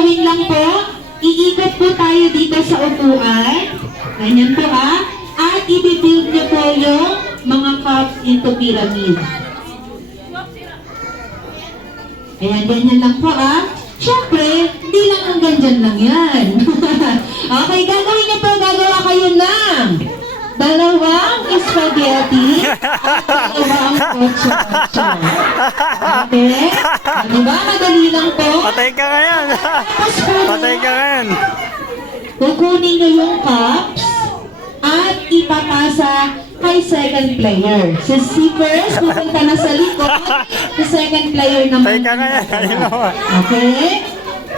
gagawin lang po, iikot po tayo dito sa upuan. Ganyan po ha. At i-build niyo po yung mga cups into pyramid. Ayan, ganyan lang po ha. Siyempre, hindi lang hanggang dyan lang yan. Okay, gagawin niyo po, gagawa kayo ng dalawang spaghetti at dalawang kotso-kotso. Okay? Diba? Madali lang po. Patay ka ngayon. Tapos po, Patay ka ngayon. kukunin niyo yung cups at ipapasa kay second player. Si first, pupunta na sa likod. Si second player naman. Patay ka ngayon. Ayun o. Okay?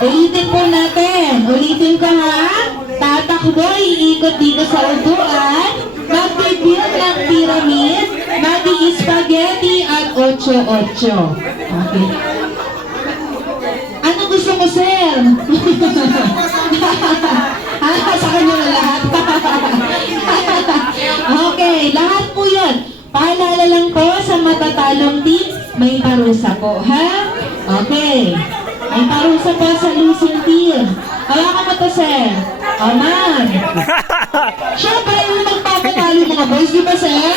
Ulitin po natin. Ulitin ko ha. Tatakbo, iikot dito sa upuan. Mag-build ng pyramid. Mag-i-spaghetti at 8-8. Okay. Ano gusto mo, sir? Sa kanya na lahat. Okay, lahat po yun. Paalala lang po sa matatalong team, may parusa po, ha? Okay. May parusa po sa losing team. Hawakan mo to, sir. Aman. Siyempre, yung magpapatalo mga boys, di ba, sir?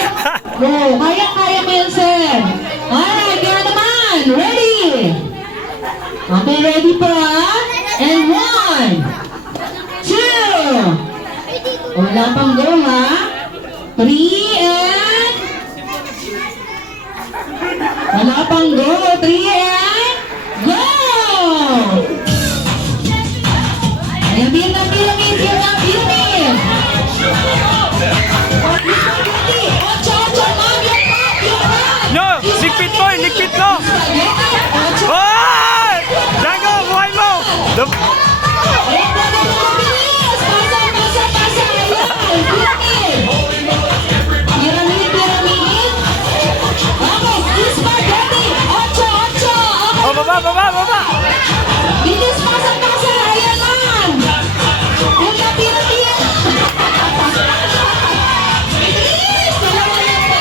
Go. Kaya-kaya mo yan, sir. Alright, kaya naman. Ready? Okay, ready po, ha? And 1, 2. Wala pang go, ha? 3 and... Wala pang go. 3 and... Go! Ayan, pyramid. No! Ligpit mo! Ligpit mo! Hoy! Django! Buhay mo! Oh, baba! Bilis, pasa! Ayan lang! Una, pyramid! Bilis! Dalawa lang pa!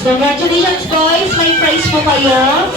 Congratulations, boys! May prize po kayo.